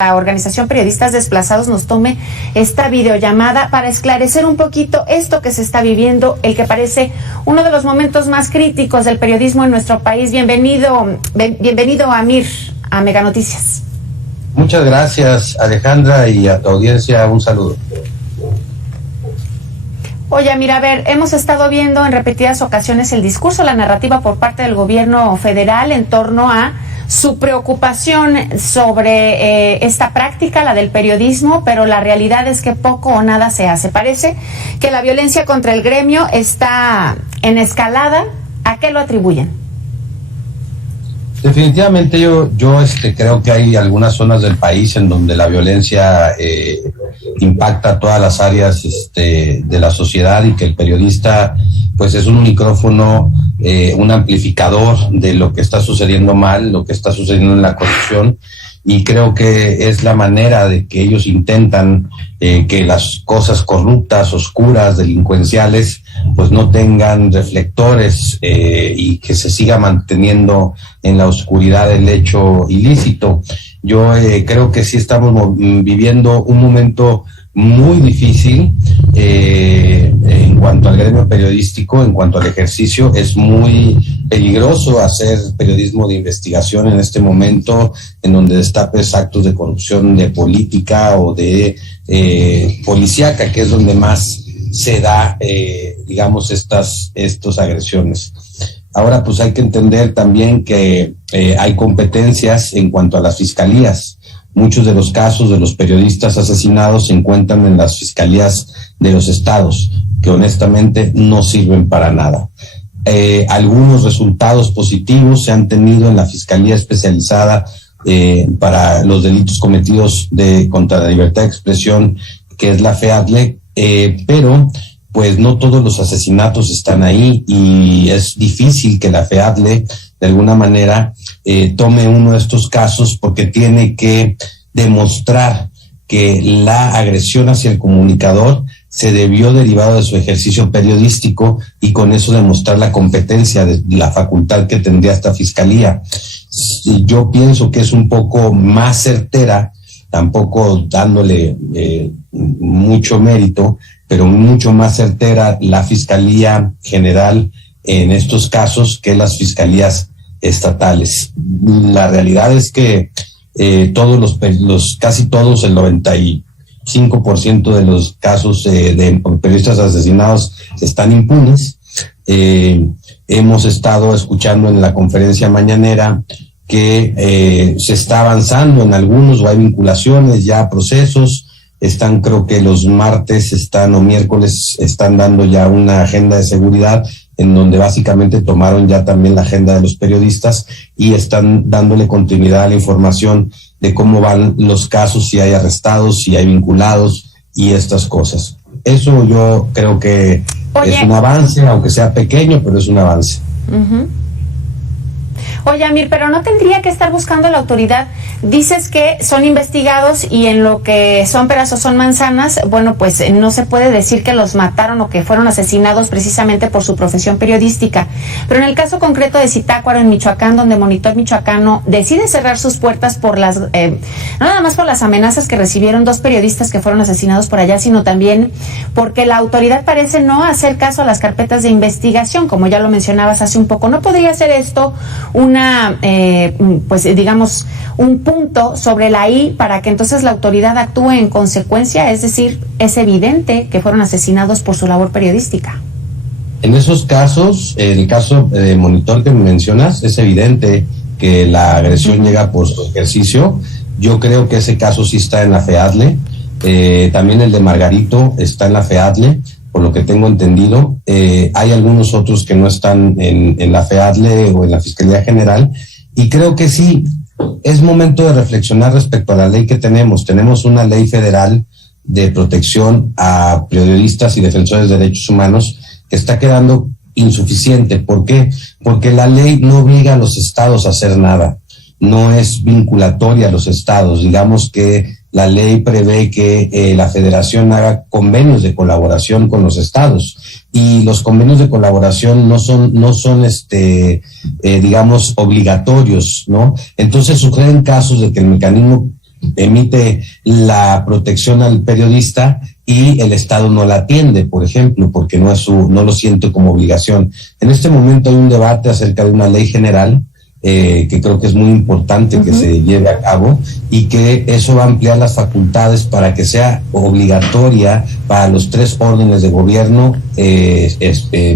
la Organización Periodistas Desplazados nos tome esta videollamada para esclarecer un poquito esto que se está viviendo, el que parece uno de los momentos más críticos del periodismo en nuestro país. Bienvenido Amir a Mega Noticias. Muchas gracias, Alejandra, y a tu audiencia un saludo. Oye, mira, a ver, hemos estado viendo en repetidas ocasiones el discurso, la narrativa por parte del gobierno federal en torno a su preocupación sobre esta práctica, la del periodismo, pero la realidad es que poco o nada se hace. Parece que la violencia contra el gremio está en escalada. ¿A qué lo atribuyen? Definitivamente yo creo que hay algunas zonas del país en donde la violencia impacta todas las áreas de la sociedad, y que el periodista pues es un micrófono, un amplificador de lo que está sucediendo mal, lo que está sucediendo en la corrupción, y creo que es la manera de que ellos intentan que las cosas corruptas, oscuras, delincuenciales, pues no tengan reflectores y que se siga manteniendo en la oscuridad el hecho ilícito. Yo creo que sí estamos viviendo un momento muy difícil en cuanto al gremio periodístico, en cuanto al ejercicio. Es muy peligroso hacer periodismo de investigación en este momento, en donde destapes actos de corrupción, de política o de policíaca, que es donde más se da, digamos, estas agresiones. Ahora, pues hay que entender también que hay competencias en cuanto a las fiscalías. Muchos de los casos de los periodistas asesinados se encuentran en las fiscalías de los estados, que honestamente no sirven para nada. Algunos resultados positivos se han tenido en la Fiscalía Especializada para los delitos cometidos contra la libertad de expresión, que es la FEADLE, pero pues no todos los asesinatos están ahí, y es difícil que la FEADLE de alguna manera tome uno de estos casos, porque tiene que demostrar que la agresión hacia el comunicador se debió derivado de su ejercicio periodístico, y con eso demostrar la competencia de la facultad que tendría esta fiscalía. Yo pienso que es un poco más certera, tampoco dándole mucho mérito, pero mucho más certera la Fiscalía General en estos casos que las fiscalías estatales. La realidad es que casi todos, el 95% de los casos de periodistas asesinados están impunes. Hemos estado escuchando en la conferencia mañanera que se está avanzando en algunos, o hay vinculaciones ya, procesos. Están, creo que los martes o miércoles están dando ya una agenda de seguridad, en donde básicamente tomaron ya también la agenda de los periodistas y están dándole continuidad a la información de cómo van los casos, si hay arrestados, si hay vinculados y estas cosas. Eso yo creo que es un avance, aunque sea pequeño, pero es un avance. Uh-huh. Oye, Amir, pero no tendría que estar buscando la autoridad. Dices que son investigados y en lo que son peras o son manzanas, bueno, pues no se puede decir que los mataron o que fueron asesinados precisamente por su profesión periodística. Pero en el caso concreto de Zitácuaro, en Michoacán, donde Monitor Michoacano decide cerrar sus puertas por no nada más por las amenazas que recibieron dos periodistas que fueron asesinados por allá, sino también porque la autoridad parece no hacer caso a las carpetas de investigación, como ya lo mencionabas hace un poco. ¿No podría ser esto pues digamos, un punto sobre la I para que entonces la autoridad actúe en consecuencia? Es decir, es evidente que fueron asesinados por su labor periodística. En esos casos, el caso de Monitor que mencionas, es evidente que la agresión llega por su ejercicio. Yo creo que ese caso sí está en la FEADLE. También el de Margarito está en la FEADLE, por lo que tengo entendido. Hay algunos otros que no están en la FEADLE o en la Fiscalía General, y creo que sí, es momento de reflexionar respecto a la ley que tenemos. Tenemos una ley federal de protección a periodistas y defensores de derechos humanos que está quedando insuficiente. ¿Por qué? Porque la ley no obliga a los estados a hacer nada, no es vinculatoria a los estados. Digamos que la ley prevé que la federación haga convenios de colaboración con los estados, y los convenios de colaboración no son digamos, obligatorios, ¿no? Entonces suceden casos de que el mecanismo emite la protección al periodista y el Estado no la atiende, por ejemplo, porque no lo siente como obligación. En este momento hay un debate acerca de una ley general que creo que es muy importante que se lleve a cabo, y que eso va a ampliar las facultades para que sea obligatoria para los 3 órdenes de gobierno,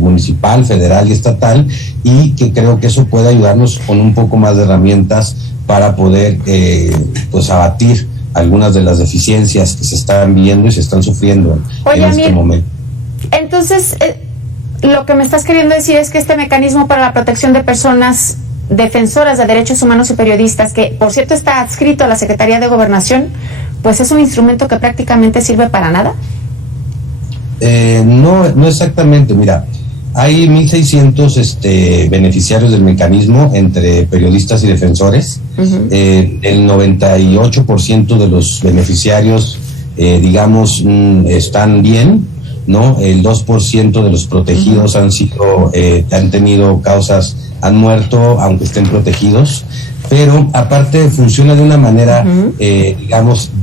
municipal, federal y estatal, y que creo que eso puede ayudarnos con un poco más de herramientas para poder pues abatir algunas de las deficiencias que se están viendo y se están sufriendo en este momento. Entonces, lo que me estás queriendo decir es que este mecanismo para la protección de personas defensoras de derechos humanos y periodistas, que por cierto está adscrito a la Secretaría de Gobernación, pues es un instrumento que prácticamente sirve para nada. No exactamente. Mira, hay 1,600 beneficiarios del mecanismo entre periodistas y defensores. El 98% de los beneficiarios, están bien, ¿no? El 2% de los protegidos han tenido causas, han muerto aunque estén protegidos, pero aparte funciona de una manera,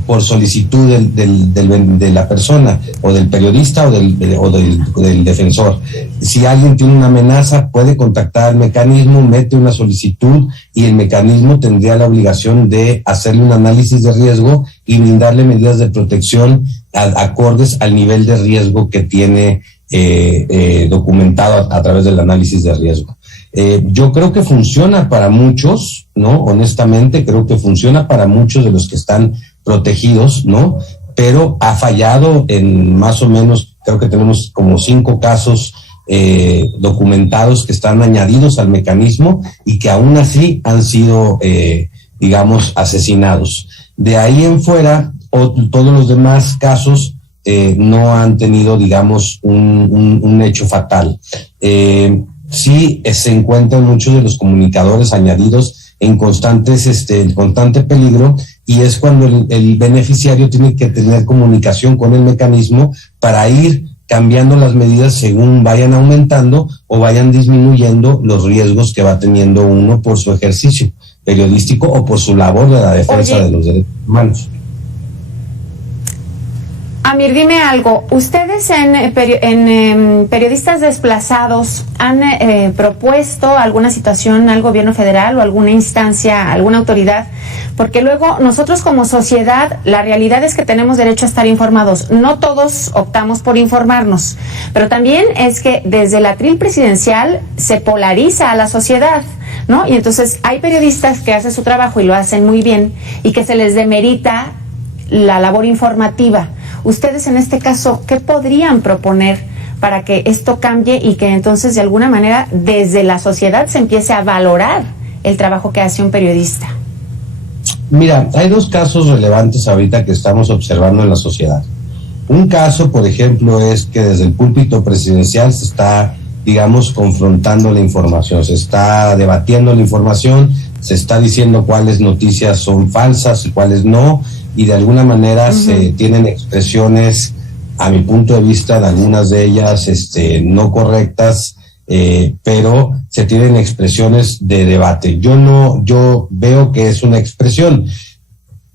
por solicitud de la persona, o del periodista o del defensor. Si alguien tiene una amenaza, puede contactar al mecanismo, mete una solicitud, y el mecanismo tendría la obligación de hacerle un análisis de riesgo y brindarle medidas de protección acordes al nivel de riesgo que tiene documentado a través del análisis de riesgo. Yo creo que funciona para muchos, ¿no? Honestamente, creo que funciona para muchos de los que están protegidos, ¿no? Pero ha fallado en más o menos, creo que tenemos como 5 casos documentados que están añadidos al mecanismo y que aún así han sido, asesinados. De ahí en fuera, todos los demás casos no han tenido, un hecho fatal. Sí se encuentran muchos de los comunicadores añadidos en constante peligro, y es cuando el beneficiario tiene que tener comunicación con el mecanismo para ir cambiando las medidas según vayan aumentando o vayan disminuyendo los riesgos que va teniendo uno por su ejercicio periodístico o por su labor de la defensa de los derechos humanos. Amir, dime algo. ¿Ustedes en Periodistas Desplazados han propuesto alguna situación al gobierno federal o alguna instancia, alguna autoridad? Porque luego nosotros como sociedad, la realidad es que tenemos derecho a estar informados. No todos optamos por informarnos, pero también es que desde el atril presidencial se polariza a la sociedad, ¿no? Y entonces hay periodistas que hacen su trabajo y lo hacen muy bien, y que se les demerita la labor informativa. Ustedes en este caso, ¿qué podrían proponer para que esto cambie y que entonces de alguna manera desde la sociedad se empiece a valorar el trabajo que hace un periodista? Mira, hay 2 casos relevantes ahorita que estamos observando en la sociedad. Un caso, por ejemplo, es que desde el púlpito presidencial se está, confrontando la información, se está debatiendo la información, se está diciendo cuáles noticias son falsas y cuáles no, y de alguna manera se tienen expresiones, a mi punto de vista, de algunas de ellas no correctas, pero se tienen expresiones de debate. Yo veo que es una expresión.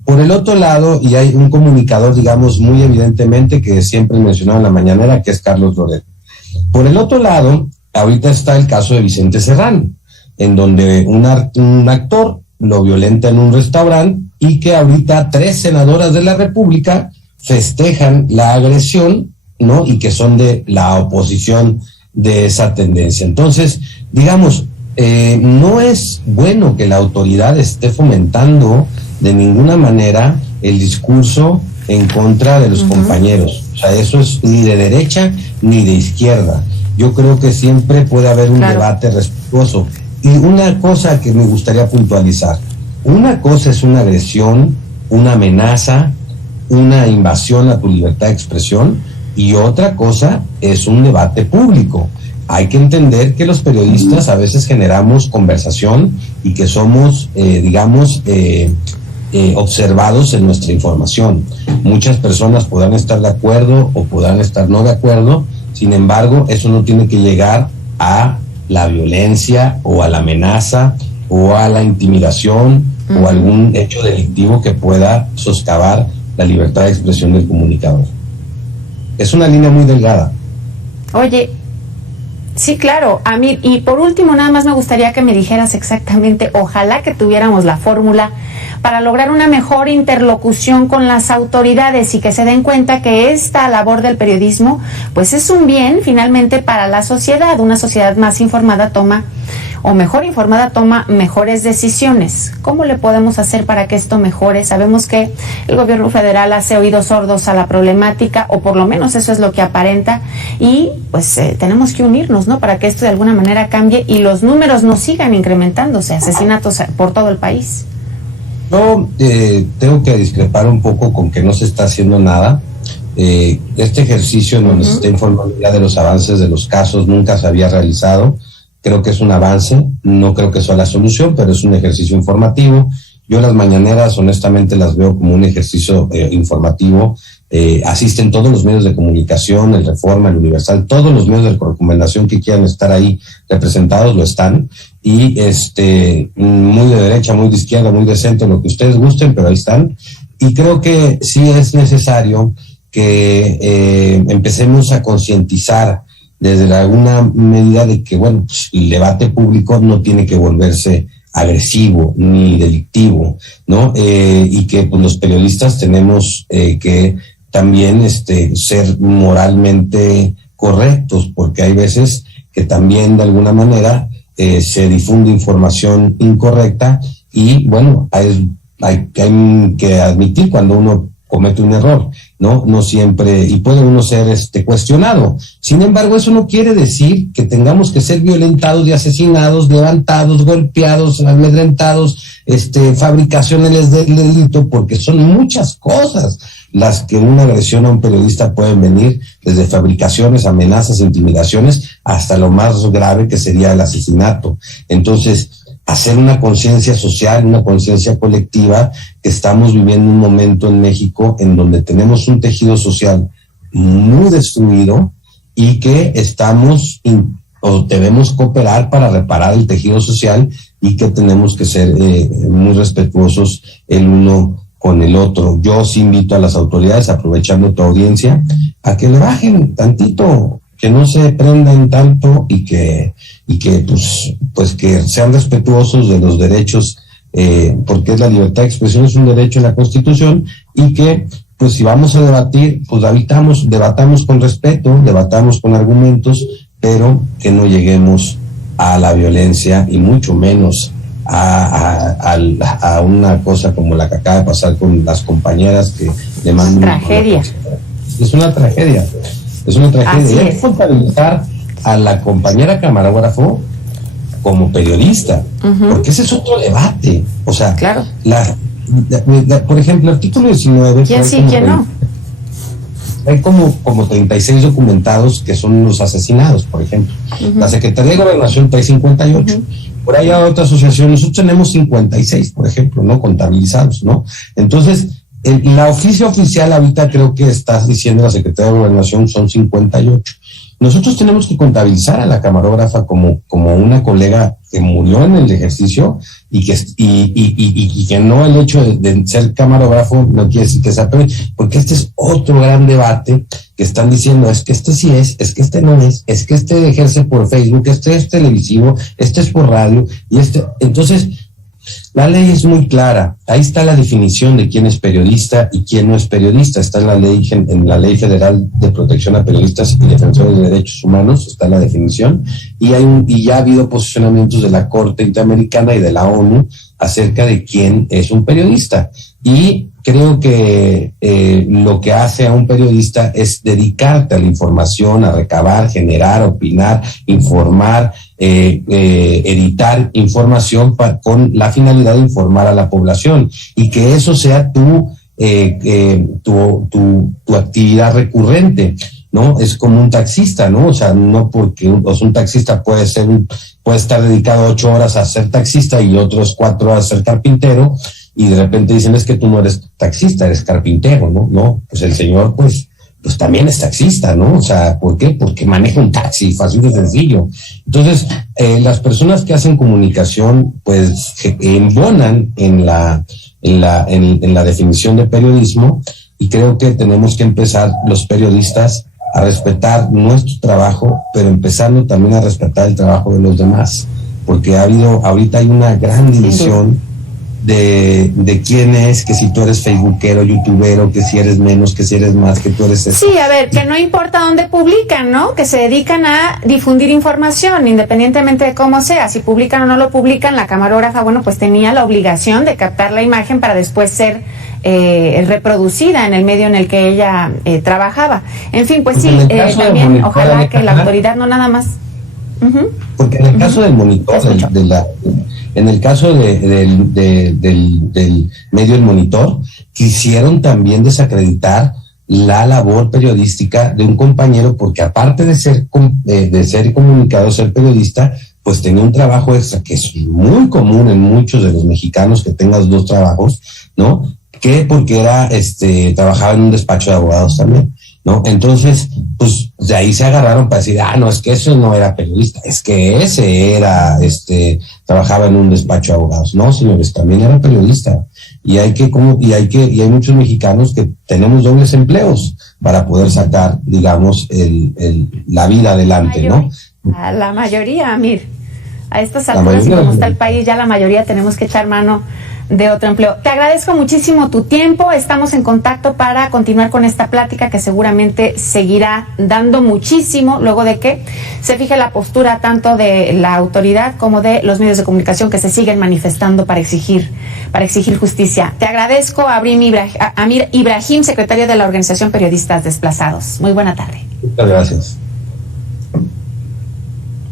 Por el otro lado, y hay un comunicador, muy evidentemente, que siempre mencionaba en la mañanera, que es Carlos Loret. Por el otro lado, ahorita está el caso de Vicente Serrano, en donde un actor lo violenta en un restaurante, y que ahorita 3 senadoras de la República festejan la agresión, ¿no? Y que son de la oposición de esa tendencia. Entonces, no es bueno que la autoridad esté fomentando de ninguna manera el discurso en contra de los compañeros. O sea, eso es ni de derecha ni de izquierda. Yo creo que siempre puede haber un debate respetuoso. Y una cosa que me gustaría puntualizar: una cosa es una agresión, una amenaza, una invasión a tu libertad de expresión, y otra cosa es un debate público. Hay que entender que los periodistas a veces generamos conversación y que somos, observados en nuestra información. Muchas personas podrán estar de acuerdo o podrán estar no de acuerdo, sin embargo, eso no tiene que llegar a la violencia o a la amenaza o a la intimidación o algún hecho delictivo que pueda soscavar la libertad de expresión del comunicador. Es una línea muy delgada. Oye, sí, claro, Amir, y por último nada más me gustaría que me dijeras exactamente, ojalá que tuviéramos la fórmula para lograr una mejor interlocución con las autoridades y que se den cuenta que esta labor del periodismo pues es un bien finalmente para la sociedad. Una sociedad más informada toma, o mejor informada toma mejores decisiones. ¿Cómo le podemos hacer para que esto mejore? Sabemos que el gobierno federal hace oídos sordos a la problemática, o por lo menos eso es lo que aparenta, y pues tenemos que unirnos, ¿no? Para que esto de alguna manera cambie y los números no sigan incrementándose, asesinatos por todo el país. Yo tengo que discrepar un poco con que no se está haciendo nada. Este ejercicio en donde se está informando ya de los avances de los casos nunca se había realizado. Creo que es un avance, no creo que sea la solución, pero es un ejercicio informativo. Yo las mañaneras honestamente las veo como un ejercicio informativo. Asisten todos los medios de comunicación, el Reforma, el Universal, todos los medios de recomendación que quieran estar ahí representados lo están, y muy de derecha, muy de izquierda, muy de centro, lo que ustedes gusten, pero ahí están. Y creo que sí es necesario que empecemos a concientizar desde alguna medida de que, bueno, pues, el debate público no tiene que volverse agresivo ni delictivo, ¿no? Y que pues, los periodistas tenemos que también ser moralmente correctos, porque hay veces que también de alguna manera se difunde información incorrecta y bueno, hay que admitir cuando uno comete un error, no siempre, y puede uno ser cuestionado. Sin embargo, eso no quiere decir que tengamos que ser violentados y asesinados, levantados, golpeados, amedrentados, fabricaciones del delito, porque son muchas cosas las que una agresión a un periodista pueden venir, desde fabricaciones, amenazas, intimidaciones, hasta lo más grave que sería el asesinato. Entonces, hacer una conciencia social, una conciencia colectiva, que estamos viviendo un momento en México en donde tenemos un tejido social muy destruido y que debemos cooperar para reparar el tejido social, y que tenemos que ser muy respetuosos el uno con el otro. Yo sí invito a las autoridades, aprovechando tu audiencia, a que le bajen tantito, que no se prendan tanto y que pues que sean respetuosos de los derechos, porque la libertad de expresión es un derecho en la Constitución, y que pues si vamos a debatir, pues debatamos con respeto, debatamos con argumentos, pero que no lleguemos a la violencia y mucho menos a una cosa como la que acaba de pasar con las compañeras que le mandan. Tragedia. Es una tragedia. Es una tragedia. Y hay que contabilizar a la compañera camarógrafo como periodista, porque ese es otro debate. O sea, claro. Por ejemplo, el artículo 19. ¿Quién sí, quién no? Hay como 36 documentados que son los asesinados, por ejemplo. La Secretaría de Gobernación trae 58. Por ahí hay otra asociación, nosotros tenemos 56, por ejemplo, ¿no? Contabilizados, ¿no? Entonces, la oficio oficial ahorita creo que estás diciendo la Secretaría de Gobernación son 58. Nosotros tenemos que contabilizar a la camarógrafa como una colega que murió en el ejercicio, y que no el hecho de ser camarógrafo no quiere decir que sea peor, porque este es otro gran debate que están diciendo, es que este sí es que este no es que este ejerce por Facebook, este es televisivo, este es por radio, y entonces la ley es muy clara. Ahí está la definición de quién es periodista y quién no es periodista. Está en la Ley Federal de Protección a Periodistas y Defensores de Derechos Humanos, está la definición, y ya ha habido posicionamientos de la Corte Interamericana y de la ONU acerca de quién es un periodista. Y creo que lo que hace a un periodista es dedicarte a la información, a recabar, generar, opinar, informar, editar información con la finalidad de informar a la población, y que eso sea tu actividad recurrente, ¿no? Es como un taxista, ¿no? O sea, no porque un taxista puede estar dedicado 8 horas a ser taxista y otros 4 horas a ser carpintero, y de repente dicen, es que tú no eres taxista, eres carpintero, ¿no? No, pues el señor pues pues también es taxista, ¿no? O sea, ¿por qué? Porque maneja un taxi, fácil y sencillo. Entonces, las personas que hacen comunicación, pues, embonan en la definición de periodismo, y creo que tenemos que empezar los periodistas a respetar nuestro trabajo, pero empezando también a respetar el trabajo de los demás, porque ahorita hay una gran división de quién es, que si tú eres facebookero, youtubero, que si eres menos, que si eres más, que tú eres Sí, a ver, que no importa dónde publican, ¿no? Que se dedican a difundir información, independientemente de cómo sea. Si publican o no lo publican, la camarógrafa, bueno, pues tenía la obligación de captar la imagen para después ser reproducida en el medio en el que ella trabajaba. En fin, pues sí, también ojalá que la autoridad no nada más... Porque en el caso del monitor, en el caso del medio El Monitor, quisieron también desacreditar la labor periodística de un compañero, porque aparte de ser comunicador, ser periodista, pues tenía un trabajo extra, que es muy común en muchos de los mexicanos, que tengas dos trabajos, ¿no? Que porque trabajaba en un despacho de abogados también, ¿no? Entonces, pues de ahí se agarraron para decir, no, es que eso no era periodista, es que ese era, trabajaba en un despacho de abogados. No, señores, también era periodista. Y hay muchos mexicanos que tenemos dobles empleos para poder sacar, digamos, la vida adelante, ¿no? A la mayoría, Amir. A estas alturas, como está el país, ya la mayoría tenemos que echar mano de otro empleo. Te agradezco muchísimo tu tiempo, estamos en contacto para continuar con esta plática que seguramente seguirá dando muchísimo luego de que se fije la postura tanto de la autoridad como de los medios de comunicación que se siguen manifestando para exigir justicia. Te agradezco a Amir Ibrahim, secretario de la Organización Periodistas Desplazados. Muy buena tarde. Muchas gracias.